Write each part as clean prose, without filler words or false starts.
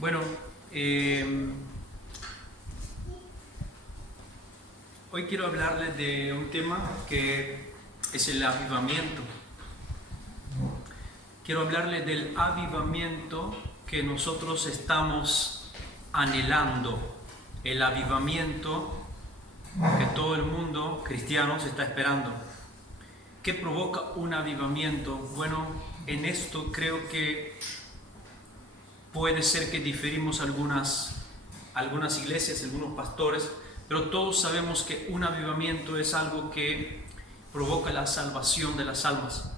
Bueno, hoy quiero hablarles de un tema que es el avivamiento. Quiero hablarles del avivamiento que nosotros estamos anhelando, el avivamiento que todo el mundo cristiano se está esperando. ¿Qué provoca un avivamiento? Bueno, en esto creo que puede ser que diferimos algunas iglesias, algunos pastores, pero todos sabemos que un avivamiento es algo que provoca la salvación de las almas.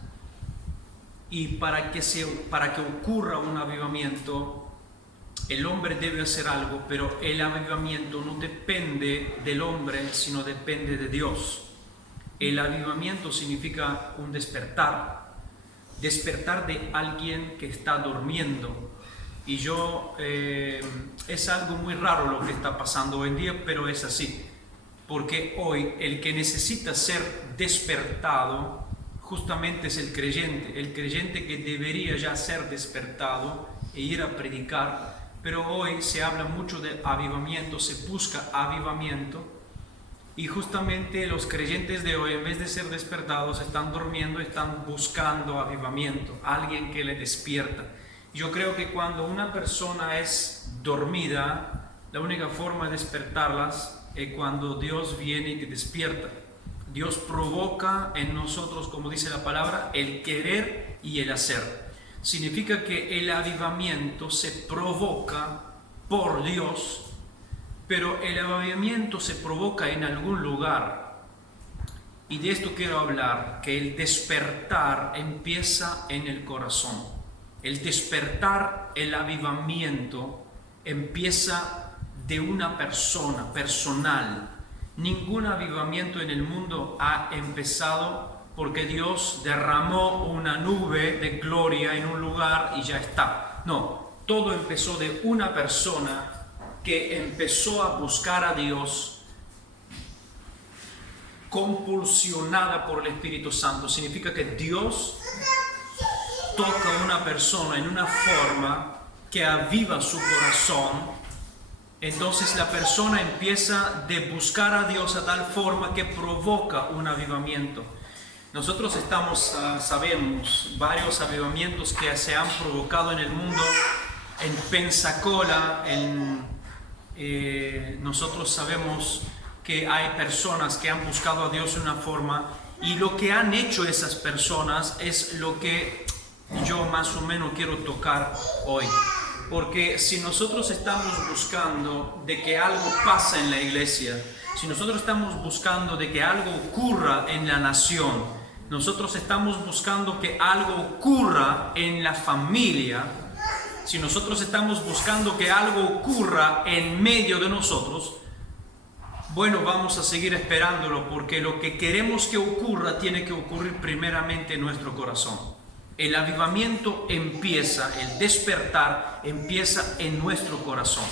Y para que ocurra un avivamiento, el hombre debe hacer algo, pero el avivamiento no depende del hombre, sino depende de Dios. El avivamiento significa un despertar de alguien que está durmiendo. Y es algo muy raro lo que está pasando hoy en día, pero es así. Porque hoy el que necesita ser despertado justamente es el creyente que debería ya ser despertado e ir a predicar. Pero hoy se habla mucho de avivamiento, se busca avivamiento. Y justamente los creyentes de hoy, en vez de ser despertados, están durmiendo, están buscando avivamiento, alguien que le despierta. Yo creo que cuando una persona es dormida, la única forma de despertarlas es cuando Dios viene y te despierta. Dios provoca en nosotros, como dice la palabra, el querer y el hacer. Significa que el avivamiento se provoca por Dios, pero el avivamiento se provoca en algún lugar. Y de esto quiero hablar, que el despertar empieza en el corazón. El despertar, el avivamiento, empieza de una persona, personal. Ningún avivamiento en el mundo ha empezado porque Dios derramó una nube de gloria en un lugar y ya está. No, todo empezó de una persona que empezó a buscar a Dios, compulsionada por el Espíritu Santo. Significa que Dios toca a una persona en una forma que aviva su corazón. Entonces la persona empieza de buscar a Dios a tal forma que provoca un avivamiento. Nosotros sabemos varios avivamientos que se han provocado en el mundo. En Pensacola, nosotros sabemos que hay personas que han buscado a Dios de una forma, y lo que han hecho esas personas es lo que yo más o menos quiero tocar hoy. Porque si nosotros estamos buscando de que algo pase en la iglesia, si nosotros estamos buscando de que algo ocurra en la nación, nosotros estamos buscando que algo ocurra en la familia, si nosotros estamos buscando que algo ocurra en medio de nosotros, bueno, vamos a seguir esperándolo, porque lo que queremos que ocurra tiene que ocurrir primeramente en nuestro corazón. El avivamiento empieza, el despertar empieza en nuestro corazón.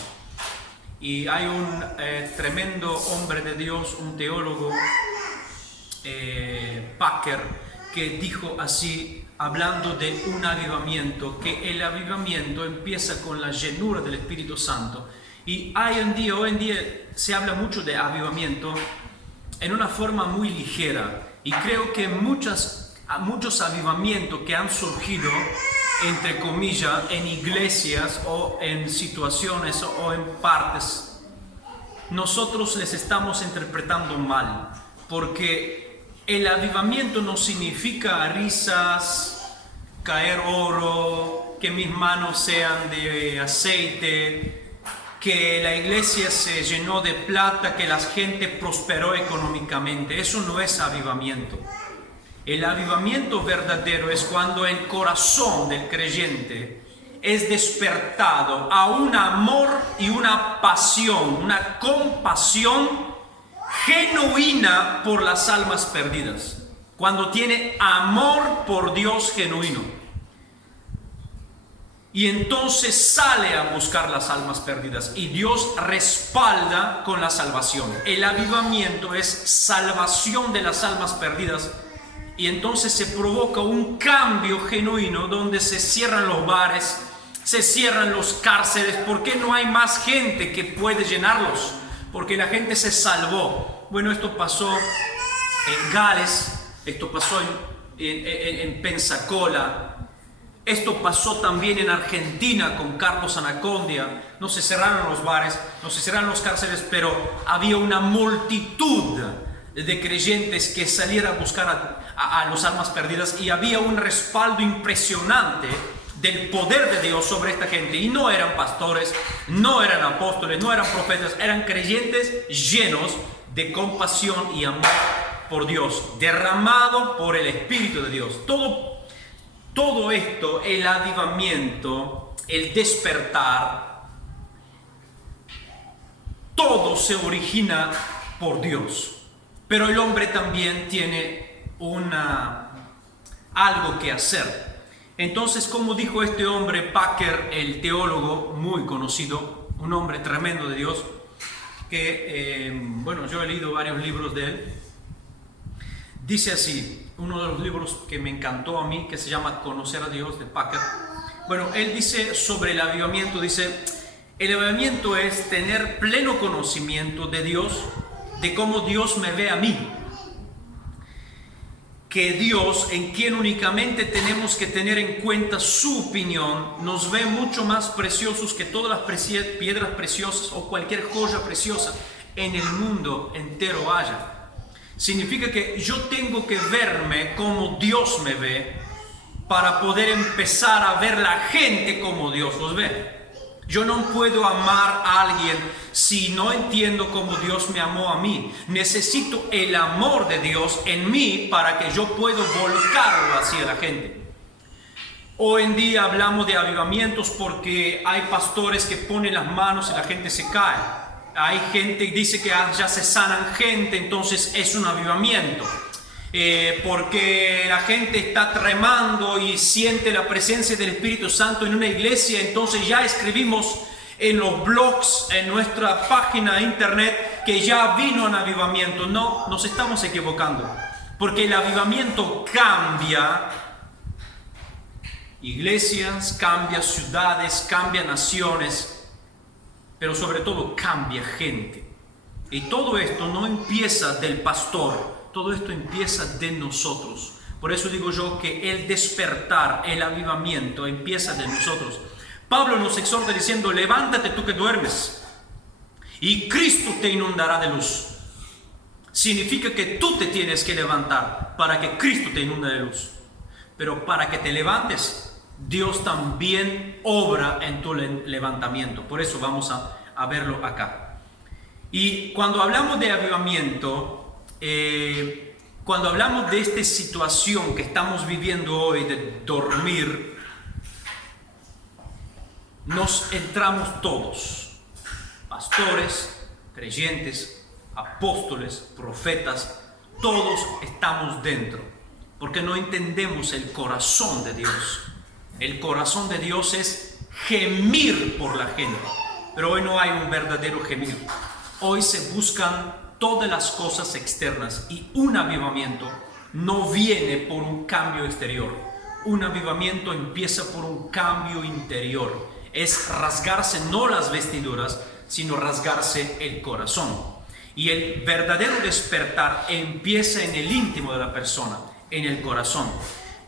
Y hay un tremendo hombre de Dios, un teólogo, Packer, que dijo así, hablando de un avivamiento, que el avivamiento empieza con la llenura del Espíritu Santo. Y hoy en día se habla mucho de avivamiento en una forma muy ligera. Y creo que muchos avivamientos que han surgido, entre comillas, en iglesias o en situaciones o en partes, nosotros les estamos interpretando mal, porque el avivamiento no significa risas, caer oro, que mis manos sean de aceite, que la iglesia se llenó de plata, que la gente prosperó económicamente. Eso no es avivamiento. El avivamiento verdadero es cuando el corazón del creyente es despertado a un amor y una pasión, una compasión genuina por las almas perdidas. Cuando tiene amor por Dios genuino. Y entonces sale a buscar las almas perdidas y Dios respalda con la salvación. El avivamiento es salvación de las almas perdidas. Y entonces se provoca un cambio genuino donde se cierran los bares, Se cierran los cárceles. ¿Por qué no hay más gente que puede llenarlos? Porque la gente se salvó. Bueno, esto pasó en Gales, esto pasó en Pensacola, esto pasó también en Argentina con Carlos Anacondia. No se cerraron los bares, no se cerraron los cárceles, pero había una multitud de creyentes que salieron a buscar a los almas perdidas, y había un respaldo impresionante del poder de Dios sobre esta gente. Y no eran pastores, no eran apóstoles, no eran profetas, eran creyentes llenos de compasión y amor por Dios, derramado por el Espíritu de Dios. Todo esto, el avivamiento, el despertar, todo se origina por Dios. Pero el hombre también tiene algo que hacer. Entonces, como dijo este hombre, Packer, el teólogo muy conocido, un hombre tremendo de Dios, que, bueno, yo he leído varios libros de él. Dice así, uno de los libros que me encantó a mí, que se llama Conocer a Dios, de Packer. Bueno, él dice sobre el avivamiento, dice: el avivamiento es tener pleno conocimiento de Dios, de cómo Dios me ve a mí. Que Dios, en quien únicamente tenemos que tener en cuenta su opinión, nos ve mucho más preciosos que todas las piedras preciosas o cualquier joya preciosa en el mundo entero haya. Significa que yo tengo que verme como Dios me ve para poder empezar a ver la gente como Dios los ve. Yo no puedo amar a alguien si no entiendo cómo Dios me amó a mí. Necesito el amor de Dios en mí para que yo pueda volcarlo hacia la gente. Hoy en día hablamos de avivamientos porque hay pastores que ponen las manos y la gente se cae. Hay gente que dice que ya se sanan gente, entonces es un avivamiento. Porque la gente está tremando y siente la presencia del Espíritu Santo en una iglesia, entonces ya escribimos en los blogs, en nuestra página de internet, que ya vino un avivamiento. No, nos estamos equivocando, porque el avivamiento cambia iglesias, cambia ciudades, cambia naciones, pero sobre todo cambia gente. Y todo esto no empieza del pastor, todo esto empieza de nosotros. Por eso digo yo que el despertar, el avivamiento empieza de nosotros. Pablo nos exhorta diciendo: levántate tú que duermes y Cristo te inundará de luz. Significa que tú te tienes que levantar para que Cristo te inunde de luz. Pero para que te levantes, Dios también obra en tu levantamiento. Por eso vamos a verlo acá. Y cuando hablamos de avivamiento, cuando hablamos de esta situación que estamos viviendo hoy de dormir, nos entramos todos, pastores, creyentes, apóstoles, profetas, todos estamos dentro, porque no entendemos el corazón de Dios. El corazón de Dios es gemir por la gente, pero hoy no hay un verdadero gemir. Hoy se buscan todas las cosas externas, y un avivamiento no viene por un cambio exterior. Un avivamiento empieza por un cambio interior. Es rasgarse no las vestiduras, sino rasgarse el corazón. Y el verdadero despertar empieza en el íntimo de la persona, en el corazón.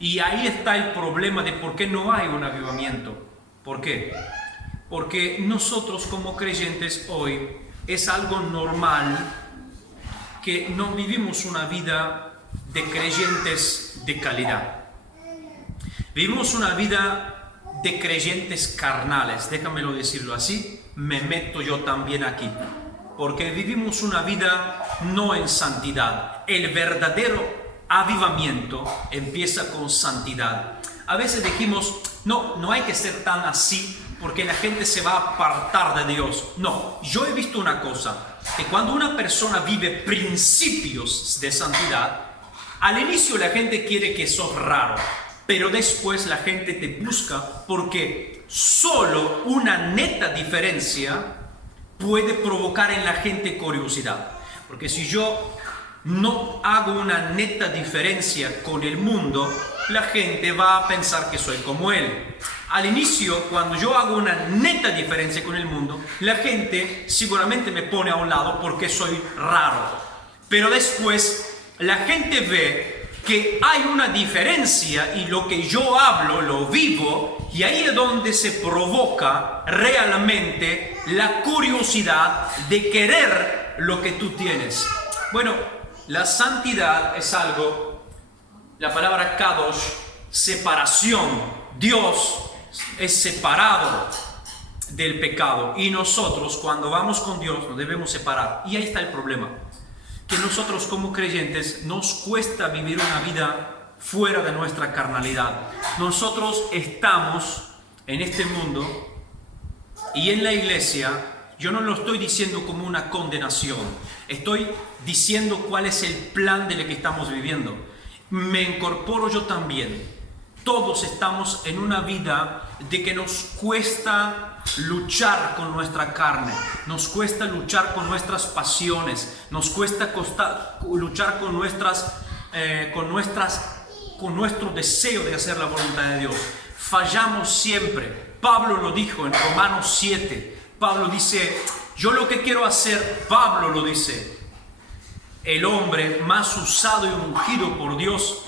Y ahí está el problema de por qué no hay un avivamiento. ¿Por qué? Porque nosotros como creyentes hoy es algo normal que no vivimos una vida de creyentes de calidad. Vivimos una vida de creyentes carnales, déjamelo decirlo así, me meto yo también aquí, porque vivimos una vida no en santidad. El verdadero avivamiento empieza con santidad. A veces dijimos, no hay que ser tan así, porque la gente se va a apartar de Dios. No, yo he visto una cosa, que cuando una persona vive principios de santidad, al inicio la gente quiere que sos raro, pero después la gente te busca porque solo una neta diferencia puede provocar en la gente curiosidad. Porque si yo no hago una neta diferencia con el mundo, la gente va a pensar que soy como él. Al inicio, cuando yo hago una neta diferencia con el mundo, la gente seguramente me pone a un lado porque soy raro. Pero después, la gente ve que hay una diferencia y lo que yo hablo, lo vivo, y ahí es donde se provoca realmente la curiosidad de querer lo que tú tienes. Bueno, la santidad es algo, la palabra kadosh, separación. Dios es separado del pecado y nosotros cuando vamos con Dios nos debemos separar. Y ahí está el problema, que nosotros como creyentes nos cuesta vivir una vida fuera de nuestra carnalidad. Nosotros estamos en este mundo y en la iglesia. Yo no lo estoy diciendo como una condenación, estoy diciendo cuál es el plan de lo que estamos viviendo. Me incorporo yo también. Todos estamos en una vida de que nos cuesta luchar con nuestra carne, nos cuesta luchar con nuestras pasiones, nos cuesta luchar con nuestro deseo de hacer la voluntad de Dios. Fallamos siempre. Pablo lo dijo en Romanos 7. Pablo dice, yo lo que quiero hacer, Pablo lo dice, el hombre más usado y ungido por Dios.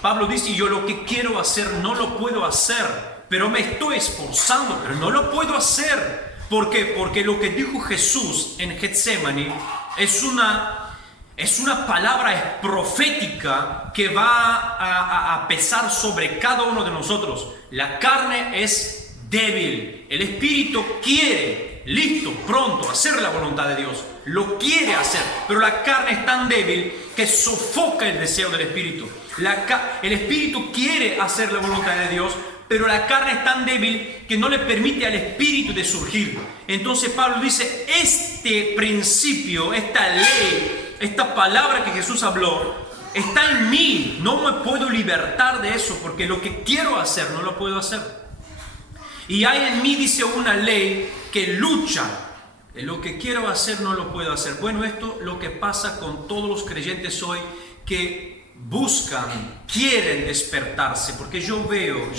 Pablo dice, yo lo que quiero hacer no lo puedo hacer, pero me estoy esforzando, pero no lo puedo hacer. ¿Por qué? Porque lo que dijo Jesús en Getsemaní es una palabra profética que va a pesar sobre cada uno de nosotros. La carne es débil, el espíritu quiere, listo, pronto, hacer la voluntad de Dios, lo quiere hacer, pero la carne es tan débil que sofoca el deseo del espíritu. El espíritu quiere hacer la voluntad de Dios, pero la carne es tan débil que no le permite al espíritu de surgir. Entonces Pablo dice, este principio, esta ley, esta palabra que Jesús habló, está en mí, no me puedo libertar de eso, porque lo que quiero hacer no lo puedo hacer. Y hay en mí, dice, una ley que lucha. Lo que quiero hacer no lo puedo hacer. Bueno, esto es lo que pasa con todos los creyentes hoy que buscan, quieren despertarse. Porque yo veo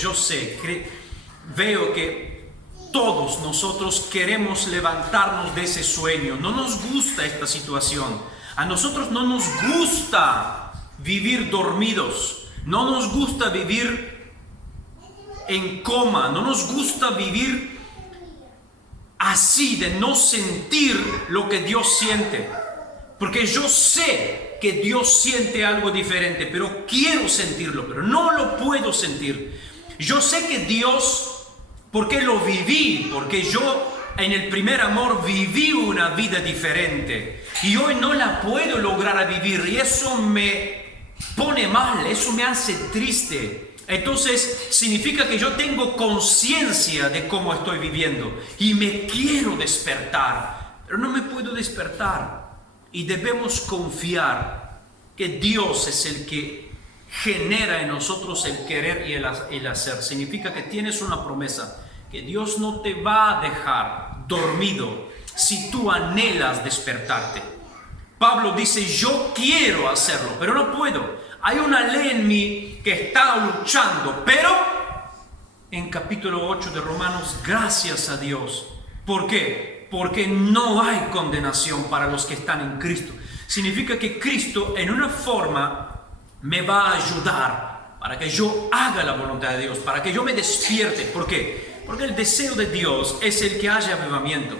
que todos nosotros queremos levantarnos de ese sueño. No nos gusta esta situación. A nosotros no nos gusta vivir dormidos. No nos gusta vivir en coma, no nos gusta vivir así, de no sentir lo que Dios siente, porque yo sé que Dios siente algo diferente, pero quiero sentirlo, pero no lo puedo sentir. Yo sé que Dios, porque lo viví, porque yo en el primer amor viví una vida diferente y hoy no la puedo lograr a vivir, y eso me pone mal, eso me hace triste. Entonces significa que yo tengo conciencia de cómo estoy viviendo y me quiero despertar, pero no me puedo despertar. Y debemos confiar que Dios es el que genera en nosotros el querer y el hacer. Significa que tienes una promesa, que Dios no te va a dejar dormido si tú anhelas despertarte. Pablo dice, yo quiero hacerlo, pero no puedo. Hay una ley en mí que está luchando, pero en capítulo 8 de Romanos, gracias a Dios. ¿Por qué? Porque no hay condenación para los que están en Cristo. Significa que Cristo en una forma me va a ayudar para que yo haga la voluntad de Dios, para que yo me despierte. ¿Por qué? Porque el deseo de Dios es el que haya avivamiento.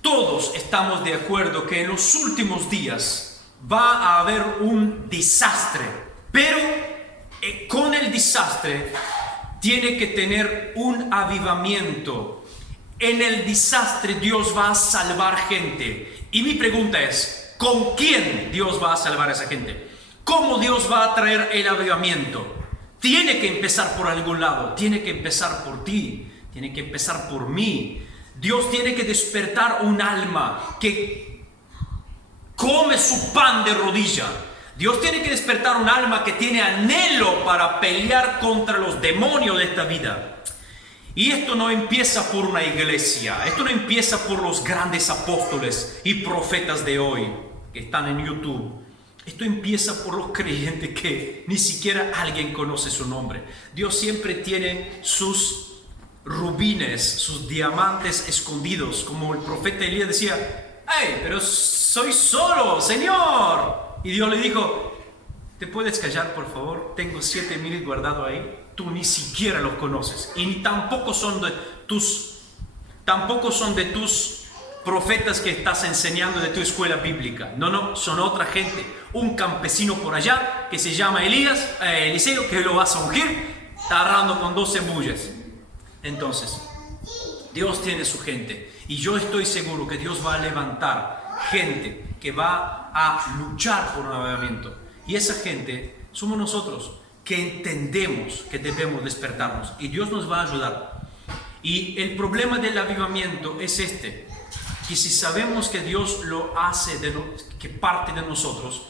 Todos estamos de acuerdo que en los últimos días va a haber un desastre, pero con el desastre tiene que tener un avivamiento. En el desastre Dios va a salvar gente. Y mi pregunta es, ¿con quién Dios va a salvar a esa gente? ¿Cómo Dios va a traer el avivamiento? Tiene que empezar por algún lado, tiene que empezar por ti, tiene que empezar por mí. Dios tiene que despertar un alma que come su pan de rodilla. Dios tiene que despertar un alma que tiene anhelo para pelear contra los demonios de esta vida. Y esto no empieza por una iglesia, esto no empieza por los grandes apóstoles y profetas de hoy. que están en YouTube, esto empieza por los creyentes que ni siquiera alguien conoce su nombre. Dios siempre tiene sus rubines, sus diamantes escondidos, como el profeta Elías decía: ¡Hey, pero soy solo, Señor! Y Dios le dijo: ¿te puedes callar, por favor? Tengo 7,000 guardados ahí. Tú ni siquiera los conoces. Y tampoco son de tus profetas que estás enseñando de tu escuela bíblica. No, son otra gente. Un campesino por allá que se llama Eliseo, que lo vas a ungir, está agarrando con 12 bullas. Entonces, Dios tiene su gente. Y yo estoy seguro que Dios va a levantar gente que va a luchar por un avivamiento. Y esa gente somos nosotros, que entendemos que debemos despertarnos. Y Dios nos va a ayudar. Y el problema del avivamiento es que si sabemos que Dios lo hace, que parte de nosotros,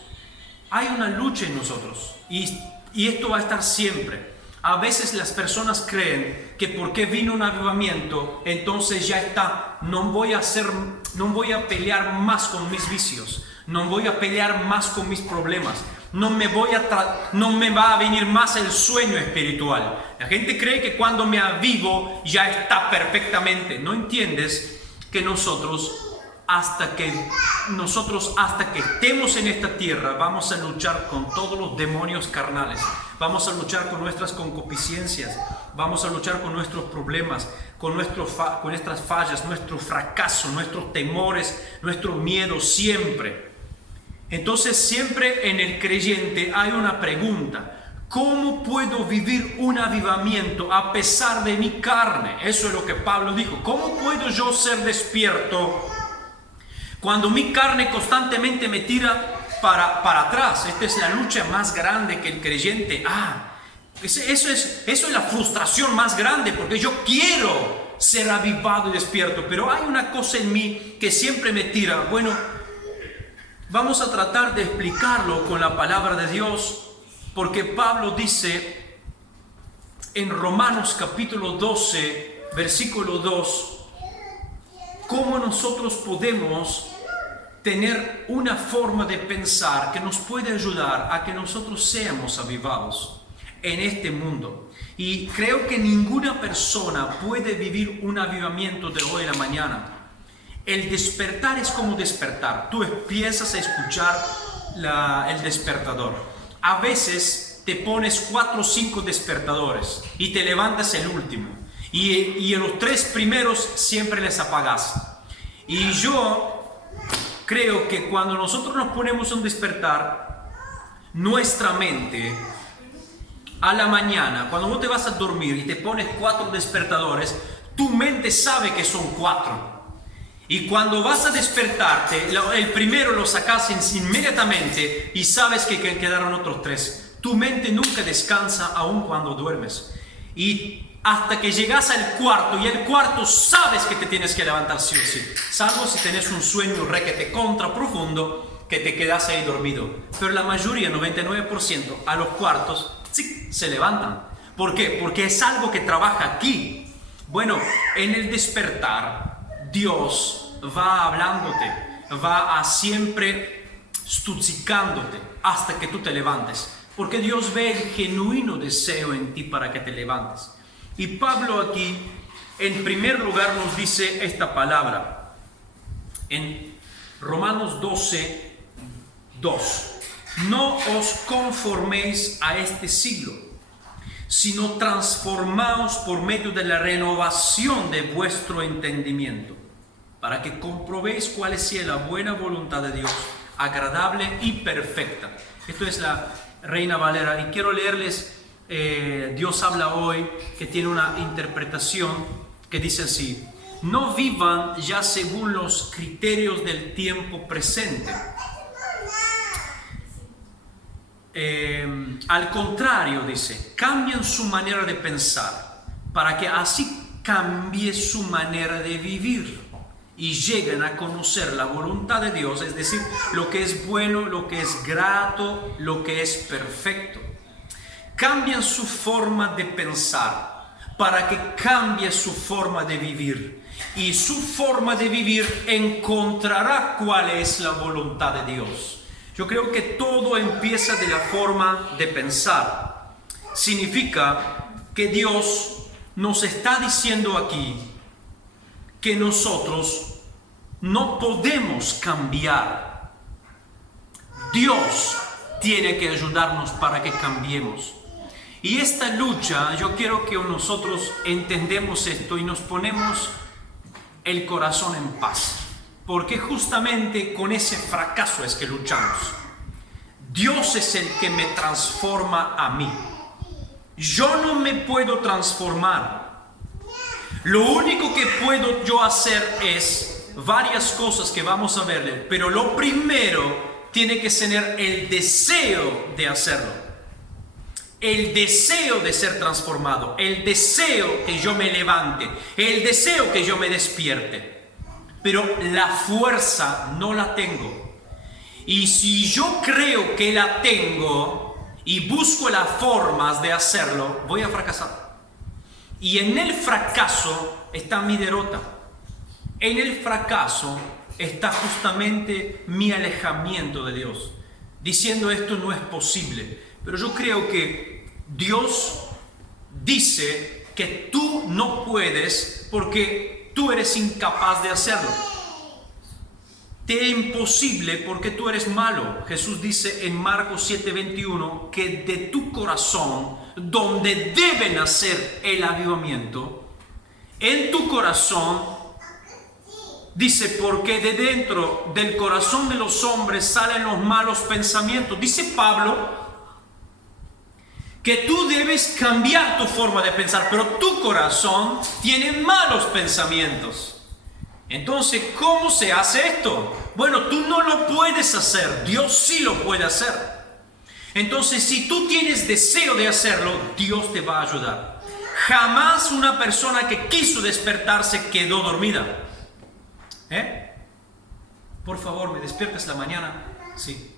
hay una lucha en nosotros. Y esto va a estar siempre. A veces las personas creen que porque vino un avivamiento, entonces ya está. No voy a pelear más con mis vicios. No voy a pelear más con mis problemas. No me va a venir más el sueño espiritual. La gente cree que cuando me avivo ya está perfectamente. No entiendes que nosotros hasta que estemos en esta tierra vamos a luchar con todos los demonios carnales. Vamos a luchar con nuestras concupiscencias. Vamos a luchar con nuestros problemas, con nuestras fallas, nuestro fracaso, nuestros temores, nuestro miedo siempre. Entonces siempre en el creyente hay una pregunta: ¿cómo puedo vivir un avivamiento a pesar de mi carne? Eso es lo que Pablo dijo. ¿Cómo puedo yo ser despierto cuando mi carne constantemente me tira para atrás? Esta es la lucha más grande que el creyente. Eso es la frustración más grande, porque yo quiero ser avivado y despierto, pero hay una cosa en mí que siempre me tira. Bueno, vamos a tratar de explicarlo con la palabra de Dios, porque Pablo dice en Romanos capítulo 12, versículo 2, cómo nosotros podemos tener una forma de pensar que nos puede ayudar a que nosotros seamos avivados en este mundo. Y creo que ninguna persona puede vivir un avivamiento de hoy a la mañana. El despertar es como despertar. Tú empiezas a escuchar el despertador. A veces te pones 4 o 5 despertadores y te levantas el último. Y en los 3 primeros siempre les apagas. Y yo creo que cuando nosotros nos ponemos un despertar, nuestra mente a la mañana, cuando vos te vas a dormir y te pones 4 despertadores, tu mente sabe que son 4. Y cuando vas a despertarte, el primero lo sacas inmediatamente y sabes que quedaron otros 3. Tu mente nunca descansa aun cuando duermes. Y hasta que llegas al cuarto, y el cuarto sabes que te tienes que levantar sí o sí. Salvo si tenés un sueño requete contra profundo que te quedas ahí dormido. Pero la mayoría, 99%, a los cuartos sí, se levantan. ¿Por qué? Porque es algo que trabaja aquí. Bueno, en el despertar, Dios va hablándote, va siempre estucicándote hasta que tú te levantes, porque Dios ve el genuino deseo en ti para que te levantes. Y Pablo aquí, en primer lugar, nos dice esta palabra en Romanos 12, 2: no os conforméis a este siglo, sino transformaos por medio de la renovación de vuestro entendimiento, para que comprobéis cuál sea la buena voluntad de Dios, agradable y perfecta. Esto es la Reina Valera, y quiero leerles, Dios habla hoy, que tiene una interpretación que dice así: no vivan ya según los criterios del tiempo presente. Al contrario, dice, cambien su manera de pensar, para que así cambie su manera de vivir y lleguen a conocer la voluntad de Dios, es decir, lo que es bueno, lo que es grato, lo que es perfecto. Cambian su forma de pensar para que cambie su forma de vivir. Y su forma de vivir encontrará cuál es la voluntad de Dios. Yo creo que todo empieza de la forma de pensar. Significa que Dios nos está diciendo aquí que nosotros no podemos cambiar. Dios tiene que ayudarnos para que cambiemos. Y esta lucha, yo quiero que nosotros entendemos esto y nos ponemos el corazón en paz. Porque justamente con ese fracaso es que luchamos. Dios es el que me transforma a mí. Yo no me puedo transformar. Lo único que puedo yo hacer es varias cosas que vamos a ver, pero lo primero tiene que ser el deseo de hacerlo. El deseo de ser transformado, el deseo que yo me levante, el deseo que yo me despierte. Pero la fuerza no la tengo. Y si yo creo que la tengo y busco las formas de hacerlo, voy a fracasar. Y en el fracaso está mi derrota. En el fracaso está justamente mi alejamiento de Dios, diciendo esto no es posible. Pero yo creo que Dios dice que tú no puedes porque tú eres incapaz de hacerlo. Te es imposible porque tú eres malo. Jesús dice en Marcos 7:21 que de tu corazón, donde debe nacer el avivamiento, en tu corazón, dice, porque de dentro del corazón de los hombres salen los malos pensamientos. Dice Pablo que tú debes cambiar tu forma de pensar, pero tu corazón tiene malos pensamientos. Entonces, ¿cómo se hace esto? Bueno, tú no lo puedes hacer, Dios sí lo puede hacer. Entonces, si tú tienes deseo de hacerlo, Dios te va a ayudar. Jamás una persona que quiso despertarse quedó dormida. Por favor, ¿me despiertas la mañana? Sí.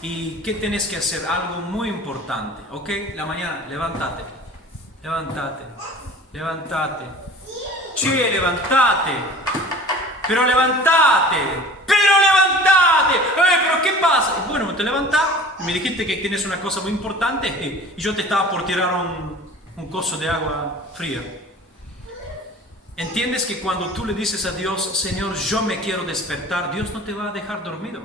¿Y qué tienes que hacer? Algo muy importante, ¿ok? La mañana, levántate. Levántate. Levántate. Che, levántate. Pero levántate. Pero levántate. ¿Pero qué pasa? Bueno, te levantás. Me dijiste que tienes una cosa muy importante y yo te estaba por tirar un coso de agua fría. ¿Entiendes que cuando tú le dices a Dios, Señor, yo me quiero despertar, Dios no te va a dejar dormido?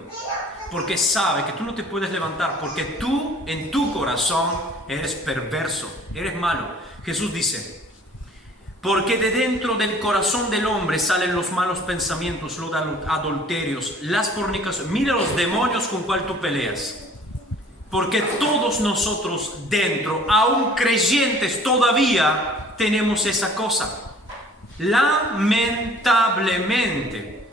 Porque sabe que tú no te puedes levantar, porque tú en tu corazón eres perverso, eres malo. Jesús dice, porque de dentro del corazón del hombre salen los malos pensamientos, los adulterios, las fornicaciones. Mira los demonios con cual tú peleas. Porque todos nosotros dentro, aún creyentes todavía, tenemos esa cosa. Lamentablemente,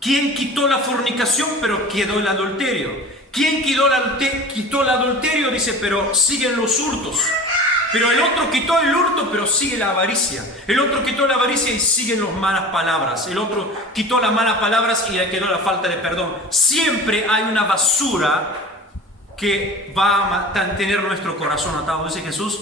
¿quién quitó la fornicación pero quedó el adulterio? ¿Quién quitó el adulterio? Dice, pero siguen los hurtos. Pero el otro quitó el hurto pero sigue la avaricia. El otro quitó la avaricia y siguen las malas palabras. El otro quitó las malas palabras y le quedó la falta de perdón. Siempre hay una basura que va a mantener nuestro corazón atado. Dice Jesús,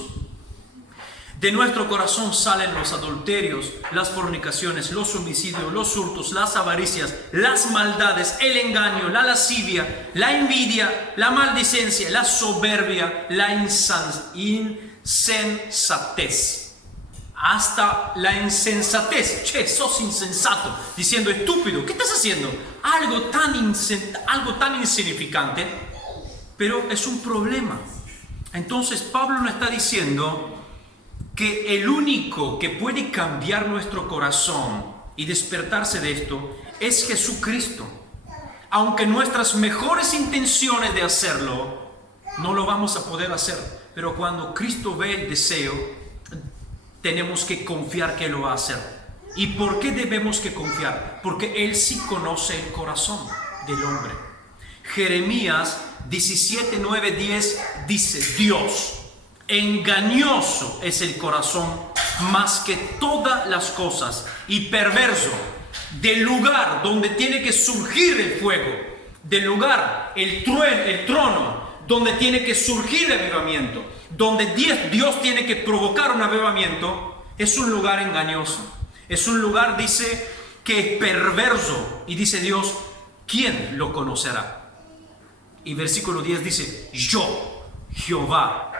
de nuestro corazón salen los adulterios, las fornicaciones, los homicidios, los hurtos, las avaricias, las maldades, el engaño, la lascivia, la envidia, la maldicencia, la soberbia, la insensatez. Hasta la insensatez. Che, sos insensato. Diciendo, estúpido, ¿qué estás haciendo? Algo tan insignificante, pero es un problema. Entonces Pablo nos está diciendo que el único que puede cambiar nuestro corazón y despertarse de esto es Jesucristo. Aunque nuestras mejores intenciones de hacerlo, no lo vamos a poder hacer. Pero cuando Cristo ve el deseo, tenemos que confiar que lo va a hacer. ¿Y por qué debemos que confiar? Porque Él sí conoce el corazón del hombre. Jeremías 17, 9, 10 dice, Dios, engañoso es el corazón más que todas las cosas y perverso. Del lugar donde tiene que surgir el fuego, del lugar, el trono, donde tiene que surgir el avivamiento, donde Dios tiene que provocar un avivamiento, Es un lugar engañoso. Es un lugar, dice, que es perverso. Y dice Dios, ¿quién lo conocerá? Y versículo 10 dice, yo, Jehová,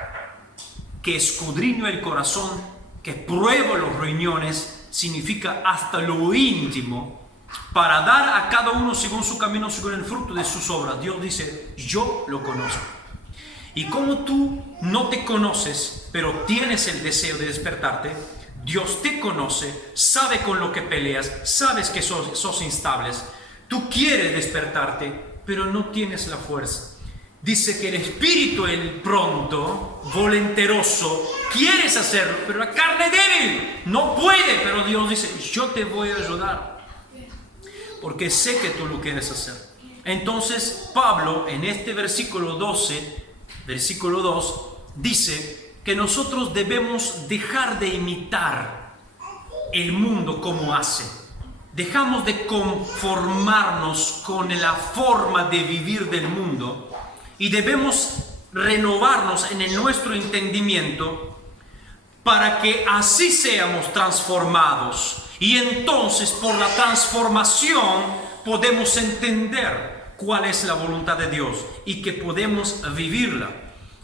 que escudriño el corazón, que pruebo los riñones, significa hasta lo íntimo, para dar a cada uno según su camino, según el fruto de sus obras. Dios dice, yo lo conozco. Y como tú no te conoces, pero tienes el deseo de despertarte, Dios te conoce, sabe con lo que peleas, sabes que sos instables. Tú quieres despertarte, pero no tienes la fuerza. Dice que el espíritu, el pronto, volenteroso, quieres hacerlo, pero la carne débil no puede. Pero Dios dice, yo te voy a ayudar, porque sé que tú lo quieres hacer. Entonces Pablo en este versículo 12, versículo 2, dice que nosotros debemos dejar de imitar el mundo como hace. Dejamos de conformarnos con la forma de vivir del mundo y debemos renovarnos en nuestro entendimiento para que así seamos transformados. Y entonces por la transformación podemos entender cuál es la voluntad de Dios y que podemos vivirla.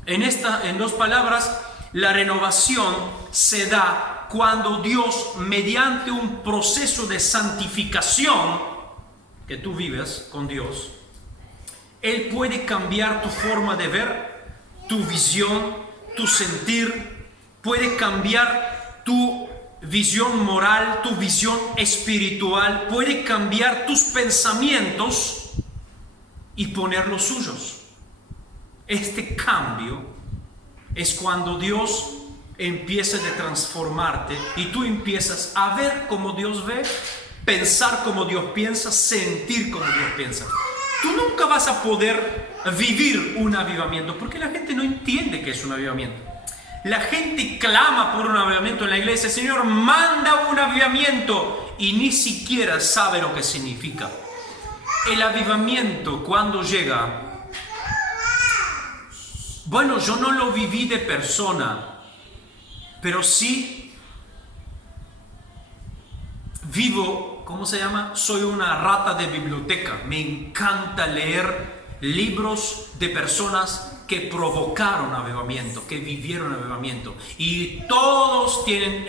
En dos palabras, la renovación se da cuando Dios, mediante un proceso de santificación que tú vives con Dios, Él puede cambiar tu forma de ver, tu visión, tu sentir, puede cambiar tu visión moral, tu visión espiritual, puede cambiar tus pensamientos y poner los suyos. Este cambio es cuando Dios empieza a transformarte y tú empiezas a ver como Dios ve, pensar como Dios piensa, sentir como Dios piensa. Tú nunca vas a poder vivir un avivamiento porque la gente no entiende qué es un avivamiento. La gente clama por un avivamiento en la iglesia, Señor, manda un avivamiento, y ni siquiera sabe lo que significa. El avivamiento cuando llega, bueno, yo no lo viví de persona, pero sí vivo, ¿cómo se llama? Soy una rata de biblioteca. Me encanta leer libros de personas que provocaron avivamiento, que vivieron avivamiento. Y todos tienen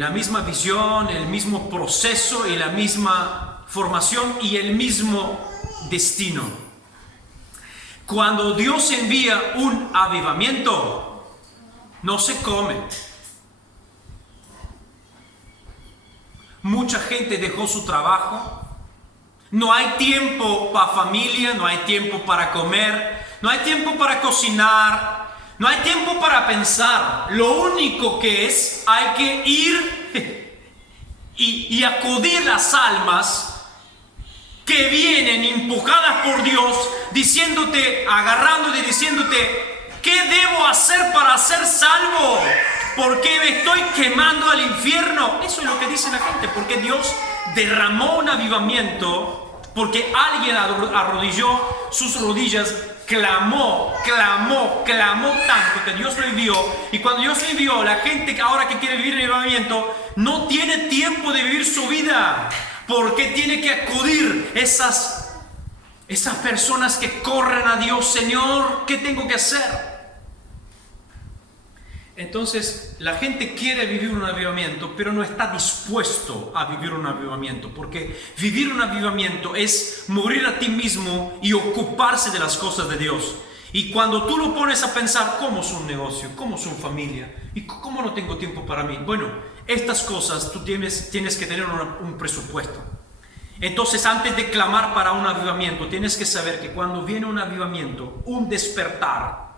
la misma visión, el mismo proceso y la misma formación y el mismo destino. Cuando Dios envía un avivamiento, no se come. Mucha gente dejó su trabajo. No hay tiempo para familia, no hay tiempo para comer, no hay tiempo para cocinar, no hay tiempo para pensar. Lo único que es, hay que ir y acudir las almas que vienen empujadas por Dios, diciéndote, agarrándote, diciéndote, ¿qué debo hacer para ser salvo? ¿Por qué me estoy quemando al infierno? Eso es lo que dice la gente, porque Dios derramó un avivamiento, porque alguien arrodilló sus rodillas, clamó tanto que Dios lo envió. Y cuando Dios lo envió, la gente que ahora que quiere vivir el avivamiento no tiene tiempo de vivir su vida, porque tiene que acudir esas personas que corren a Dios. Señor, ¿qué tengo que hacer? Entonces la gente quiere vivir un avivamiento, pero no está dispuesto a vivir un avivamiento, porque vivir un avivamiento es morir a ti mismo y ocuparse de las cosas de Dios. Y cuando tú lo pones a pensar, ¿cómo es un negocio? ¿Cómo es una familia? ¿Y cómo no tengo tiempo para mí? Bueno, estas cosas tú tienes que tener un presupuesto. Entonces, antes de clamar para un avivamiento, tienes que saber que cuando viene un avivamiento, un despertar,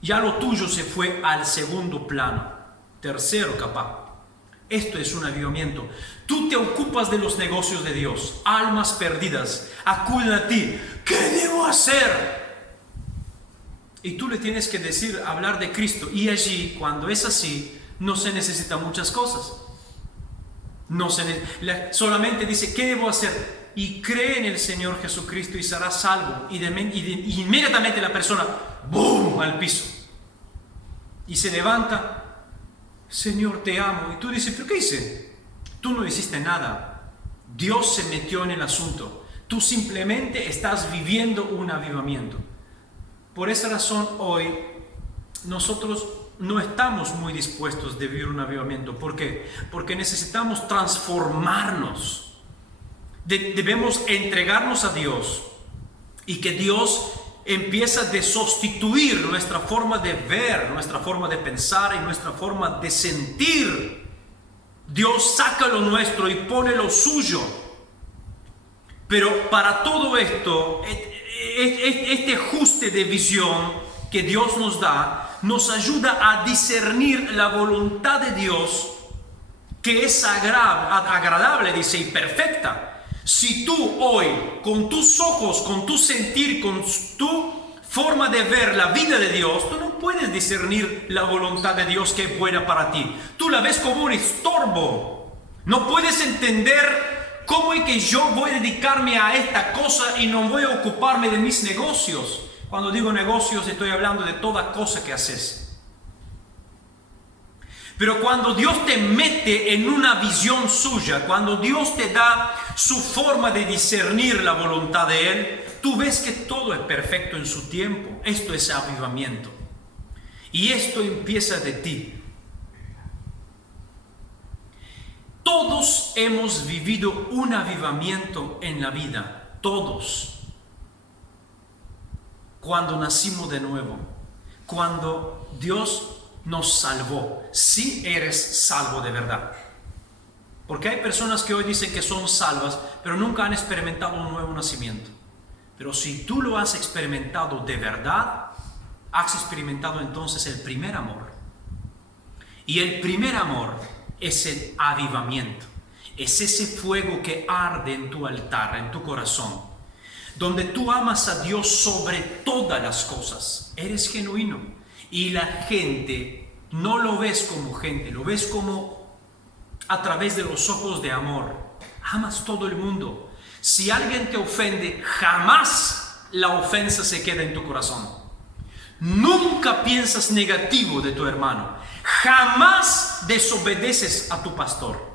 ya lo tuyo se fue al segundo plano, tercero capaz. Esto es un avivamiento. Tú te ocupas de los negocios de Dios, almas perdidas acuden a ti. ¿Qué debo hacer? Y tú le tienes que decir, hablar de Cristo. Y allí, cuando es así, no se necesitan muchas cosas. Solamente dice, ¿qué debo hacer? Y cree en el Señor Jesucristo y serás salvo. Y inmediatamente la persona, ¡boom!, al piso. y se levanta, Señor, te amo. Y tú dices, ¿pero qué hice? Tú no hiciste nada. Dios se metió en el asunto. Tú simplemente estás viviendo un avivamiento. Por esa razón hoy nosotros no estamos muy dispuestos de vivir un avivamiento. ¿Por qué? Porque necesitamos transformarnos. Debemos entregarnos a Dios y que Dios empieza a sustituir nuestra forma de ver, nuestra forma de pensar y nuestra forma de sentir. Dios saca lo nuestro y pone lo suyo. Pero para todo esto, este ajuste de visión que Dios nos da, nos ayuda a discernir la voluntad de Dios, que es agradable, dice, y perfecta. Si tú hoy, con tus ojos, con tu sentir, con tu forma de ver la vida de Dios, tú no puedes discernir la voluntad de Dios que es buena para ti. Tú la ves como un estorbo. No puedes entender cómo es que yo voy a dedicarme a esta cosa y no voy a ocuparme de mis negocios. Cuando digo negocios, estoy hablando de toda cosa que haces. Pero cuando Dios te mete en una visión suya, cuando Dios te da su forma de discernir la voluntad de Él, tú ves que todo es perfecto en su tiempo. Esto es avivamiento. Y esto empieza de ti. Todos hemos vivido un avivamiento en la vida. Todos. Cuando nacimos de nuevo. Cuando Dios nos salvó. Si eres salvo de verdad. Porque hay personas que hoy dicen que son salvas, pero nunca han experimentado un nuevo nacimiento. Pero si tú lo has experimentado de verdad, has experimentado entonces el primer amor. Y el primer amor es el avivamiento. Es ese fuego que arde en tu altar, en tu corazón. Donde tú amas a Dios sobre todas las cosas. Eres genuino. Y la gente no lo ves como gente, lo ves como a través de los ojos de amor. Amas todo el mundo. Si alguien te ofende, jamás la ofensa se queda en tu corazón. Nunca piensas negativo de tu hermano. Jamás desobedeces a tu pastor.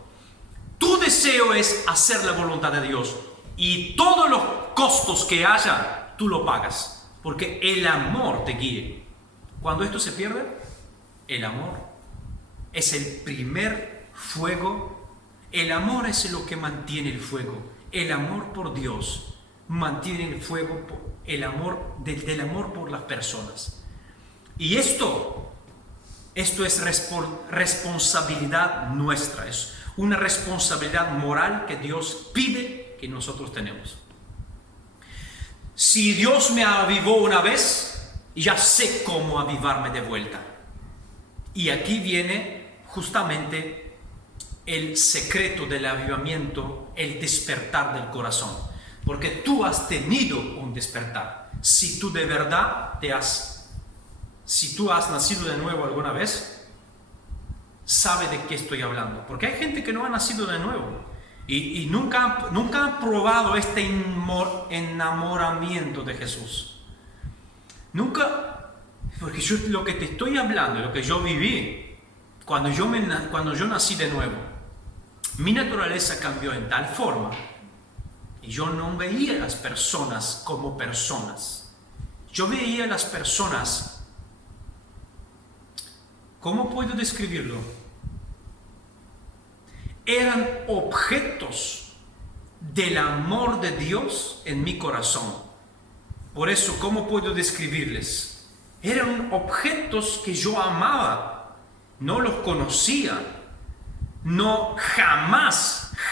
Tu deseo es hacer la voluntad de Dios. Y todos los costos que haya, tú lo pagas. Porque el amor te guíe. Cuando esto se pierde, el amor es el primer fuego. El amor es lo que mantiene el fuego. El amor por Dios mantiene el fuego, el amor del amor por las personas. Y esto es responsabilidad nuestra. Es una responsabilidad moral que Dios pide que nosotros tenemos. Si Dios me avivó una vez, ya sé cómo avivarme de vuelta. Y aquí viene justamente el secreto del avivamiento, el despertar del corazón. Porque tú has tenido un despertar. Si tú de verdad si tú has nacido de nuevo alguna vez, sabe de qué estoy hablando. Porque hay gente que no ha nacido de nuevo y nunca ha probado este enamoramiento de Jesús. Nunca, porque yo lo que te estoy hablando, lo que yo viví, cuando yo nací de nuevo, mi naturaleza cambió en tal forma, y yo no veía a las personas como personas. Yo veía a las personas, ¿cómo puedo describirlo? Eran objetos del amor de Dios en mi corazón. Por eso, ¿cómo puedo describirles? Eran objetos que yo amaba, no los conocía,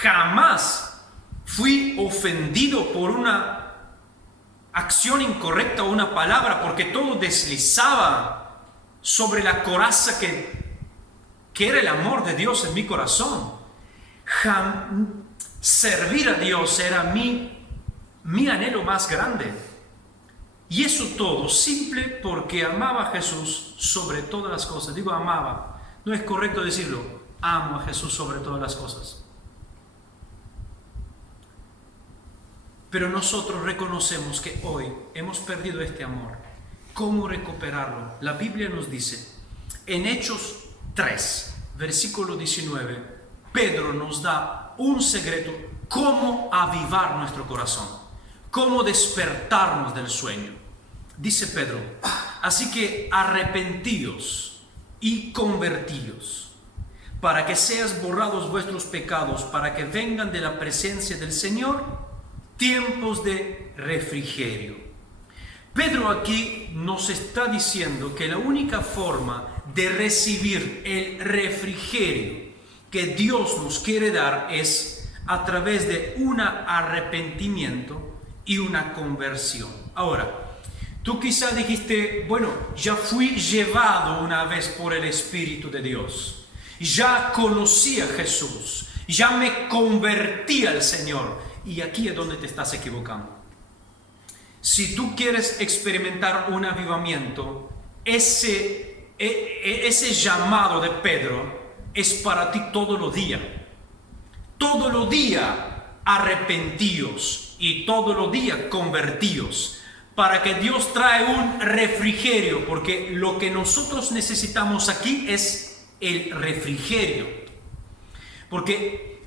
jamás fui ofendido por una acción incorrecta o una palabra, porque todo deslizaba sobre la coraza que era el amor de Dios en mi corazón. Servir a Dios era mi anhelo más grande. Y eso todo simple porque amaba a Jesús sobre todas las cosas. Digo amaba, no es correcto decirlo. Amo a Jesús sobre todas las cosas. Pero nosotros reconocemos que hoy hemos perdido este amor. ¿Cómo recuperarlo? La Biblia nos dice En Hechos 3, versículo 19, Pedro nos da un secreto, cómo avivar nuestro corazón, cómo despertarnos del sueño. Dice Pedro, así que arrepentíos y convertíos, para que seas borrados vuestros pecados, para que vengan de la presencia del Señor tiempos de refrigerio. Pedro aquí nos está diciendo que la única forma de recibir el refrigerio que Dios nos quiere dar es a través de un arrepentimiento y una conversión. Ahora, tú quizá dijiste, bueno, ya fui llevado una vez por el Espíritu de Dios, ya conocí a Jesús, ya me convertí al Señor, y aquí es donde te estás equivocando. Si tú quieres experimentar un avivamiento, ese llamado de Pedro es para ti todos los días. Todos los días arrepentíos y todos los días convertíos, para que Dios trae un refrigerio, porque lo que nosotros necesitamos aquí es el refrigerio. Porque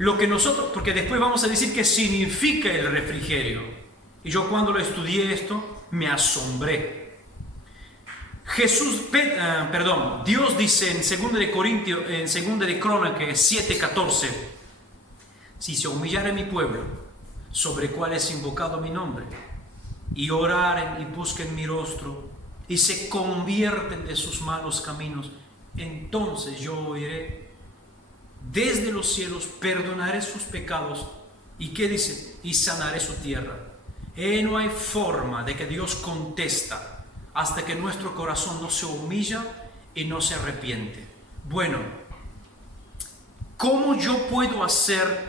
después vamos a decir qué significa el refrigerio. Y yo cuando lo estudié esto, me asombré. Dios dice en 2 de Corintios, en 2 de Crónicas 7:14, si se humillare mi pueblo, sobre el cual es invocado mi nombre, y oraren y busquen mi rostro, y se convierten de sus malos caminos, entonces yo oiré desde los cielos, perdonaré sus pecados, y ¿qué dice? Y sanaré su tierra. No hay forma de que Dios contesta hasta que nuestro corazón no se humilla y no se arrepiente. Bueno, ¿cómo yo puedo hacer?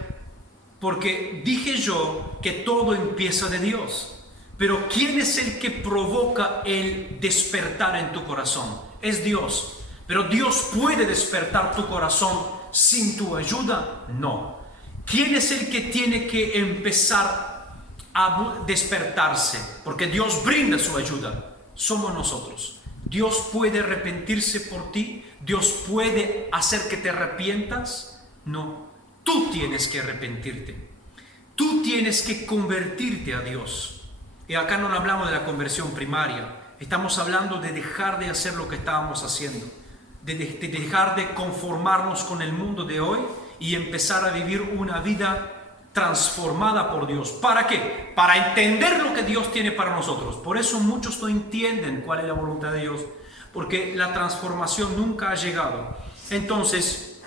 Porque dije yo que todo empieza de Dios. Pero ¿quién es el que provoca el despertar en tu corazón? Es Dios. Pero Dios puede despertar tu corazón sin tu ayuda. No. ¿Quién es el que tiene que empezar a despertarse? Porque Dios brinda su ayuda. Somos nosotros. Dios puede arrepentirse por ti. Dios puede hacer que te arrepientas. No. Tú tienes que arrepentirte. Tú tienes que convertirte a Dios. Y acá no hablamos de la conversión primaria. Estamos hablando de dejar de hacer lo que estábamos haciendo. De dejar de conformarnos con el mundo de hoy y empezar a vivir una vida transformada por Dios. ¿Para qué? Para entender lo que Dios tiene para nosotros. Por eso muchos no entienden cuál es la voluntad de Dios, porque la transformación nunca ha llegado. Entonces,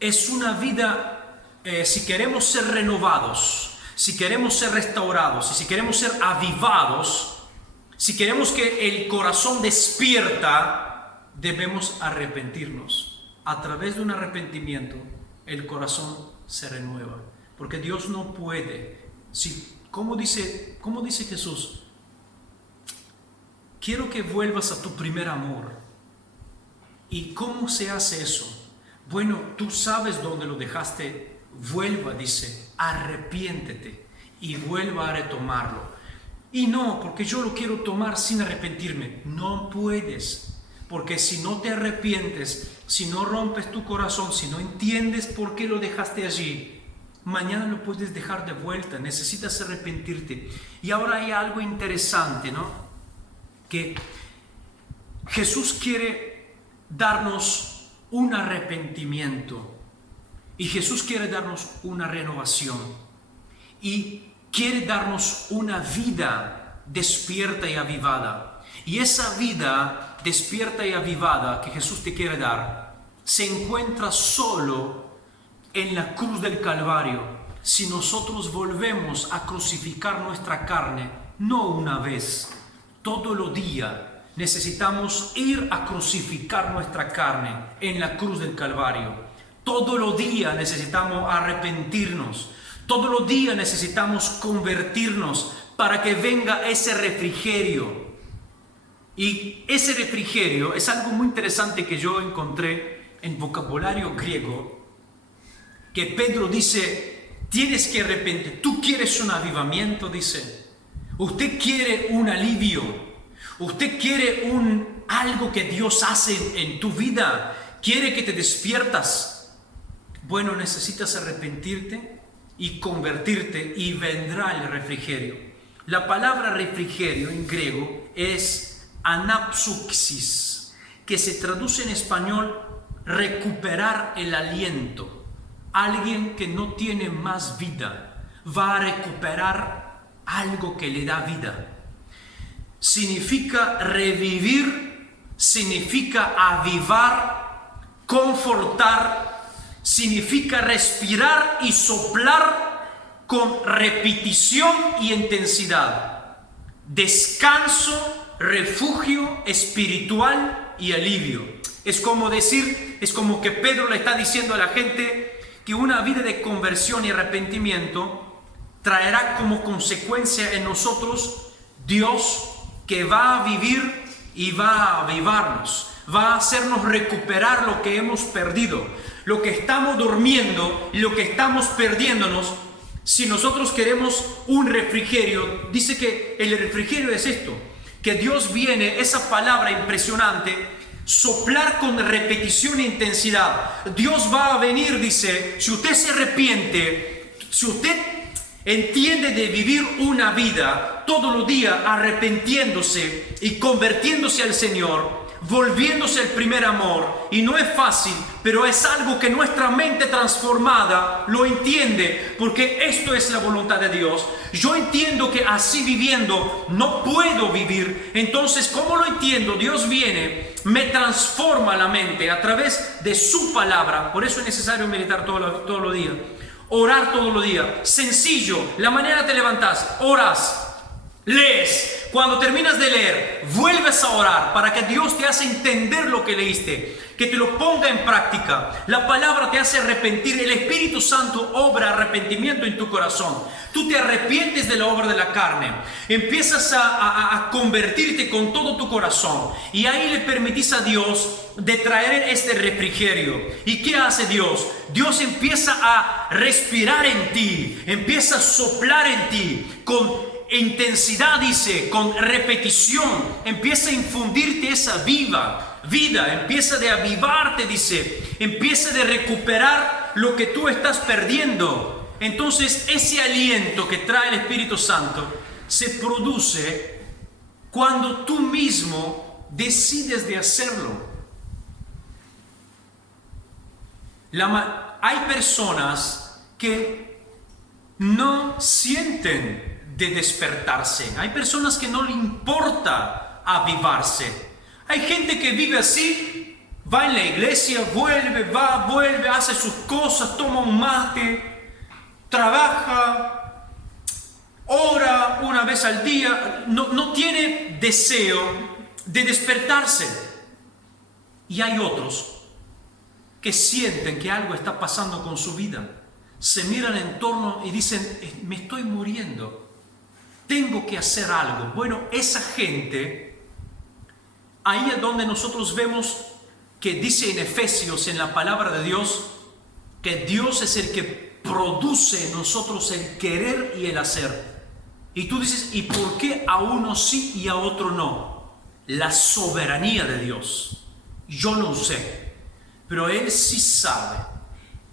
es una vida, si queremos ser renovados, si queremos ser restaurados, y si queremos ser avivados, si queremos que el corazón despierta, debemos arrepentirnos. A través de un arrepentimiento, el corazón se renueva. Porque Dios no puede. ¿Cómo dice Jesús? Quiero que vuelvas a tu primer amor. ¿Y cómo se hace eso? Bueno, tú sabes dónde lo dejaste. Vuelva, dice, arrepiéntete y vuelva a retomarlo. Y no, porque yo lo quiero tomar sin arrepentirme. No puedes. Porque si no te arrepientes, si no rompes tu corazón, si no entiendes por qué lo dejaste allí, mañana lo puedes dejar de vuelta. Necesitas arrepentirte. Y ahora hay algo interesante, ¿no? Que Jesús quiere darnos un arrepentimiento. Y Jesús quiere darnos una renovación. Y quiere darnos una vida despierta y avivada. Y esa vida despierta y avivada que Jesús te quiere dar se encuentra solo en la cruz del Calvario. Si nosotros volvemos a crucificar nuestra carne, no una vez, todos los días necesitamos ir a crucificar nuestra carne en la cruz del Calvario. Todos los días necesitamos arrepentirnos. Todos los días necesitamos convertirnos para que venga ese refrigerio. Y ese refrigerio es algo muy interesante que yo encontré en vocabulario griego, que Pedro dice, tienes que arrepentir. Tú quieres un avivamiento, dice. Usted quiere un alivio. Usted quiere algo que Dios hace en tu vida, quiere que te despiertas. Bueno, necesitas arrepentirte y convertirte y vendrá el refrigerio. La palabra refrigerio en griego es anapsuxis, que se traduce en español recuperar el aliento. Alguien que no tiene más vida va a recuperar algo que le da vida. Significa revivir, significa avivar, confortar, significa respirar y soplar con repetición y intensidad. Descanso, refugio espiritual y alivio. Es como que Pedro le está diciendo a la gente que una vida de conversión y arrepentimiento traerá como consecuencia en nosotros Dios, que va a vivir y va a avivarnos, va a hacernos recuperar lo que hemos perdido, lo que estamos durmiendo y lo que estamos perdiéndonos. Si nosotros queremos un refrigerio, dice que el refrigerio es esto, que Dios viene, esa palabra impresionante, soplar con repetición e intensidad. Dios va a venir, dice, si usted se arrepiente, si usted entiende de vivir una vida todos los días arrepintiéndose y convirtiéndose al Señor, volviéndose al primer amor, y no es fácil, pero es algo que nuestra mente transformada lo entiende, porque esto es la voluntad de Dios. Yo entiendo que así viviendo no puedo vivir, entonces ¿cómo lo entiendo? Dios viene, me transforma la mente a través de su palabra. Por eso es necesario meditar todos los días, orar todos los días. Sencillo, la mañana te levantas, oras, lees. Cuando terminas de leer, vuelves a orar para que Dios te haga entender lo que leíste, que te lo ponga en práctica. La palabra te hace arrepentir. El Espíritu Santo obra arrepentimiento en tu corazón. Tú te arrepientes de la obra de la carne. Empiezas a convertirte con todo tu corazón. Y ahí le permitís a Dios de traer este refrigerio. ¿Y qué hace Dios? Dios empieza a respirar en ti. Empieza a soplar en ti con intensidad, dice, con repetición. Empieza a infundirte esa vida, empieza de avivarte, dice, empieza de recuperar lo que tú estás perdiendo. Entonces ese aliento que trae el Espíritu Santo se produce cuando tú mismo decides de hacerlo. Hay personas que no sienten de despertarse. Hay personas que no le importa avivarse. Hay gente que vive así, va en la iglesia, vuelve, hace sus cosas, toma un mate, trabaja, ora una vez al día, no tiene deseo de despertarse. Y hay otros que sienten que algo está pasando con su vida. Se miran en torno y dicen, me estoy muriendo. Tengo que hacer algo. Bueno, esa gente, ahí es donde nosotros vemos que dice en Efesios, en la palabra de Dios, que Dios es el que produce en nosotros el querer y el hacer. Y tú dices, ¿y por qué a uno sí y a otro no? La soberanía de Dios. Yo no sé, pero Él sí sabe.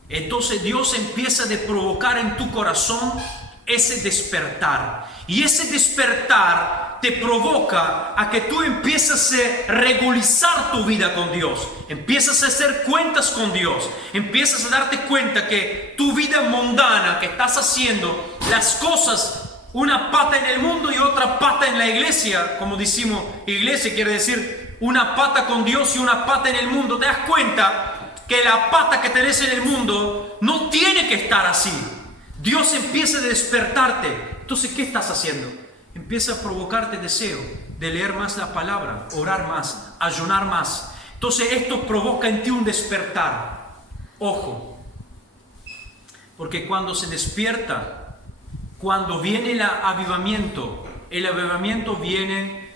Entonces Dios empieza a provocar en tu corazón ese despertar. Y ese despertar te provoca a que tú empieces a regularizar tu vida con Dios. Empiezas a hacer cuentas con Dios. Empiezas a darte cuenta que tu vida mundana que estás haciendo, las cosas, una pata en el mundo y otra pata en la iglesia. Como decimos, iglesia quiere decir una pata con Dios y una pata en el mundo. Te das cuenta que la pata que tenés en el mundo no tiene que estar así. Dios empieza a despertarte. Entonces, ¿qué estás haciendo? Empieza a provocarte deseo de leer más la palabra, orar más, ayunar más. Entonces, esto provoca en ti un despertar. Ojo, porque cuando se despierta, cuando viene el avivamiento viene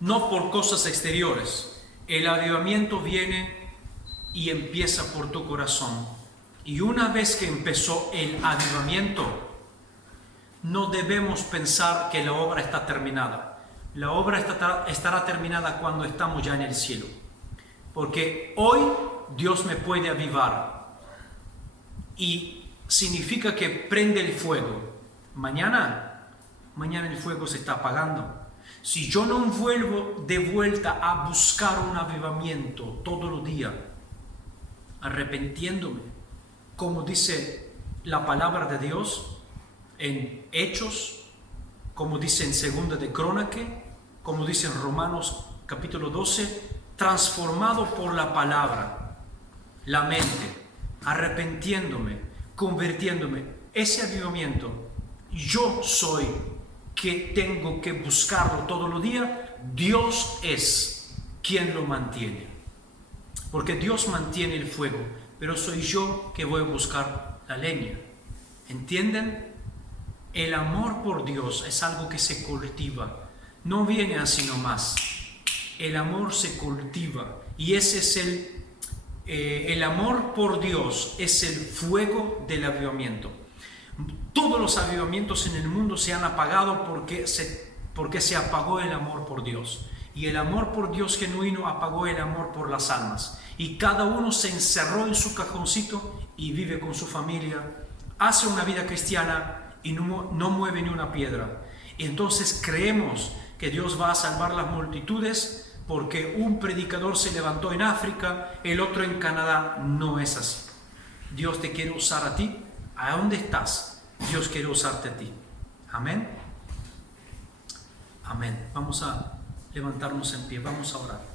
no por cosas exteriores. El avivamiento viene y empieza por tu corazón. Y una vez que empezó el avivamiento, no debemos pensar que la obra está terminada. La obra estará terminada cuando estamos ya en el cielo. Porque hoy Dios me puede avivar y significa que prende el fuego. Mañana el fuego se está apagando. Si yo no vuelvo de vuelta a buscar un avivamiento todos los días, arrepintiéndome, como dice la palabra de Dios en Hechos, como dice en Segunda de Crónicas, como dice en Romanos capítulo 12, transformado por la palabra, la mente, arrepintiéndome, convirtiéndome, ese avivamiento, yo soy que tengo que buscarlo todos los días. Dios es quien lo mantiene, porque Dios mantiene el fuego, pero soy yo que voy a buscar la leña. ¿Entienden? El amor por Dios es algo que se cultiva, no viene así nomás. El amor se cultiva, y ese es el amor por Dios es el fuego del avivamiento. Todos los avivamientos en el mundo se han apagado porque se apagó el amor por Dios. Y el amor por Dios genuino apagó el amor por las almas. Y cada uno se encerró en su cajoncito y vive con su familia, hace una vida cristiana y no mueve ni una piedra. Y entonces creemos que Dios va a salvar las multitudes porque un predicador se levantó en África, el otro en Canadá. No es así. Dios te quiere usar a ti. ¿A dónde estás? Dios quiere usarte a ti. Amén. Amén. Vamos a levantarnos en pie. Vamos a orar.